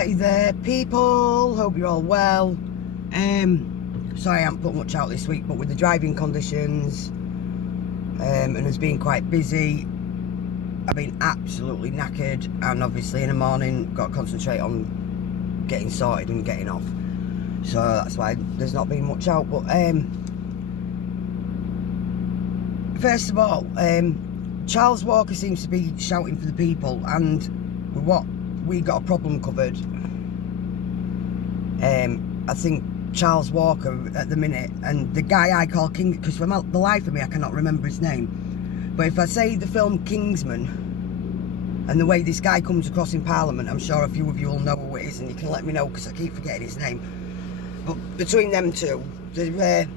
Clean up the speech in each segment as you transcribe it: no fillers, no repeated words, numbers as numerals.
Hey there people, hope you're all well. Sorry I haven't put much out this week, but with the driving conditions and us being quite busy, I've been absolutely knackered, and obviously in the morning got to concentrate on getting sorted and getting off, so that's why there's not been much out. But first of all, Charles Walker seems to be shouting for the people, and with what we got a problem covered, I think Charles Walker at the minute, and the guy I call King, because for the life of me I cannot remember his name, but if I say the film Kingsman and the way this guy comes across in Parliament, I'm sure a few of you will know who it is, and you can let me know because I keep forgetting his name. But between them two, they're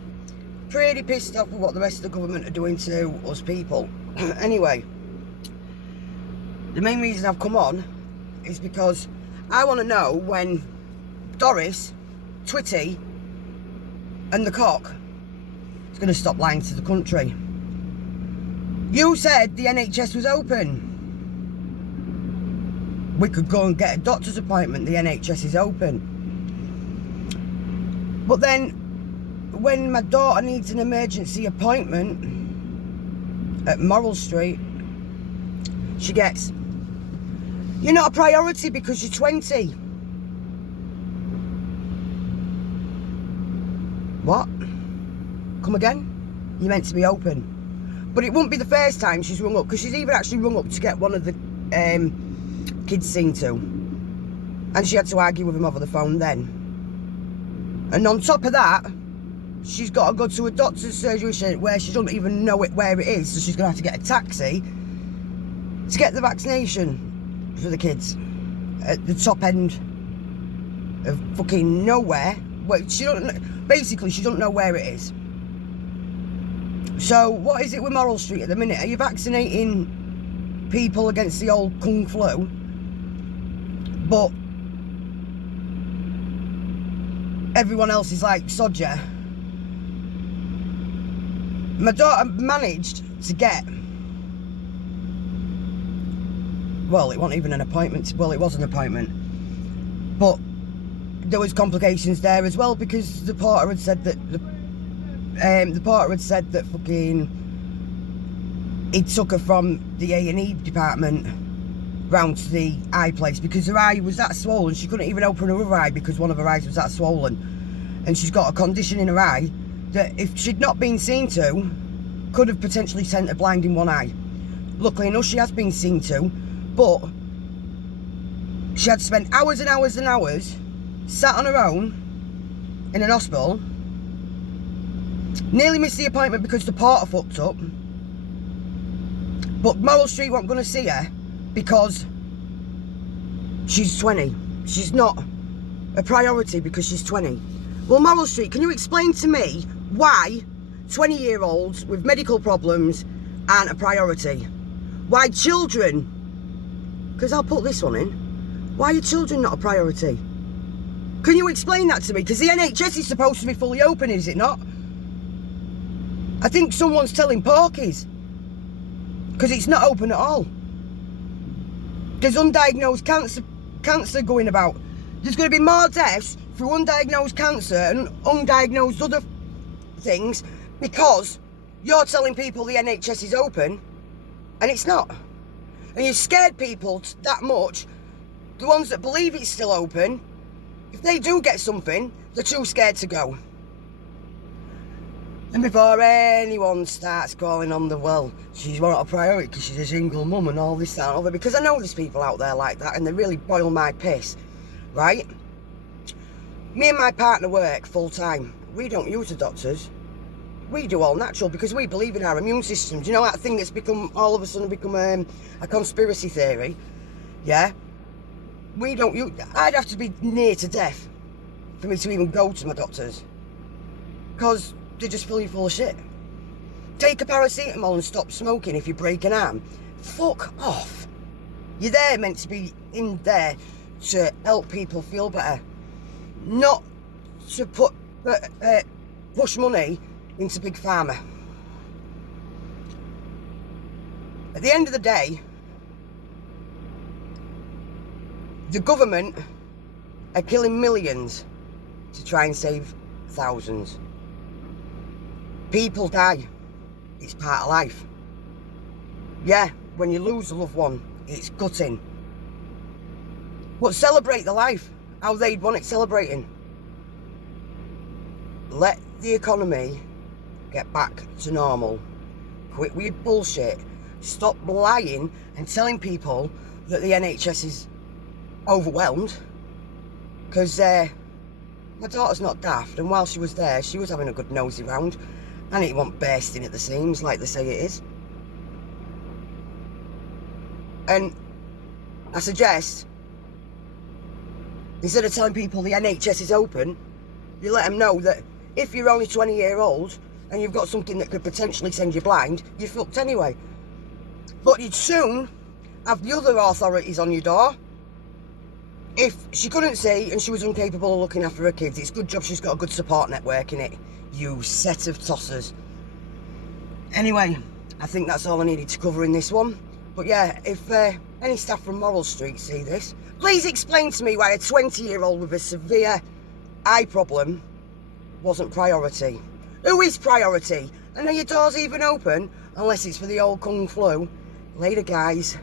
pretty pissed off with what the rest of the government are doing to us people. Anyway, the main reason I've come on is because I want to know when Doris Twitty and the cock is going to stop lying to the country. You said the NHS was open. We could go and get a doctor's appointment. The NHS is open. But then when my daughter needs an emergency appointment at Moral Street, she gets, "You're not a priority because you're 20. What? Come again? You're meant to be open. But it wouldn't be the first time she's rung up, because she's even actually rung up to get one of the kids seen to. And she had to argue with him over the phone then. And on top of that, she's got to go to a doctor's surgery where she doesn't even know where it is, so she's going to have to get a taxi to get the vaccination for the kids at the top end of fucking nowhere. Well, she doesn't know where it is. So what is it with Moral Street at the minute? Are you vaccinating people against the old kung flu, but everyone else is like, sod ya? My daughter managed to get, well, it wasn't even an appointment. Well, it was an appointment, but there was complications there as well, because the porter had said that fucking he took her from the A&E department round to the eye place because her eye was that swollen she couldn't even open her other eye because one of her eyes was that swollen, and she's got a condition in her eye that if she'd not been seen to could have potentially sent her blind in one eye. Luckily enough she has been seen to, but she had to spend hours and hours and hours sat on her own in an hospital, nearly missed the appointment because the porter fucked up. But Moral Street weren't going to see her because she's 20. She's not a priority because she's 20. Well, Moral Street, can you explain to me why 20-year-olds with medical problems aren't a priority? Why children, because I'll put this one in, why are children not a priority? Can you explain that to me? Because the NHS is supposed to be fully open, is it not? I think someone's telling porkies, because it's not open at all. There's undiagnosed cancer going about. There's going to be more deaths through undiagnosed cancer and undiagnosed other things because you're telling people the NHS is open and it's not. And you've scared people that much, the ones that believe it's still open, if they do get something, they're too scared to go. And before anyone starts calling on the, well, she's not a priority because she's a single mum and all this, that and other, because I know there's people out there like that and they really boil my piss, right? Me and my partner work full time. We don't use the doctors. We do all natural because we believe in our immune system. Do you know that thing that's become, all of a sudden become a conspiracy theory? Yeah? We don't use, I'd have to be near to death for me to even go to my doctors. Because they just fill you full of shit. Take a paracetamol and stop smoking if you break an arm. Fuck off. You're there meant to be in there to help people feel better, not to push money into Big Pharma. At the end of the day, the government are killing millions to try and save thousands. People die. It's part of life. Yeah, when you lose a loved one, it's gutting. But celebrate the life how they'd want it celebrating. Let the economy get back to normal. Quit with your bullshit. Stop lying and telling people that the NHS is overwhelmed. Because my daughter's not daft, and while she was there, she was having a good nosy round, and it wasn't bursting at the seams like they say it is. And I suggest, instead of telling people the NHS is open, you let them know that if you're only 20-year-old and you've got something that could potentially send you blind, you're fucked anyway. But you'd soon have the other authorities on your door. If she couldn't see and she was incapable of looking after her kids, it's a good job she's got a good support network in it. You set of tossers. Anyway, I think that's all I needed to cover in this one. But yeah, if any staff from Moral Street see this, please explain to me why a 20-year-old with a severe eye problem wasn't priority. Who is priority? And are your doors even open? Unless it's for the old kung flu. Later, guys.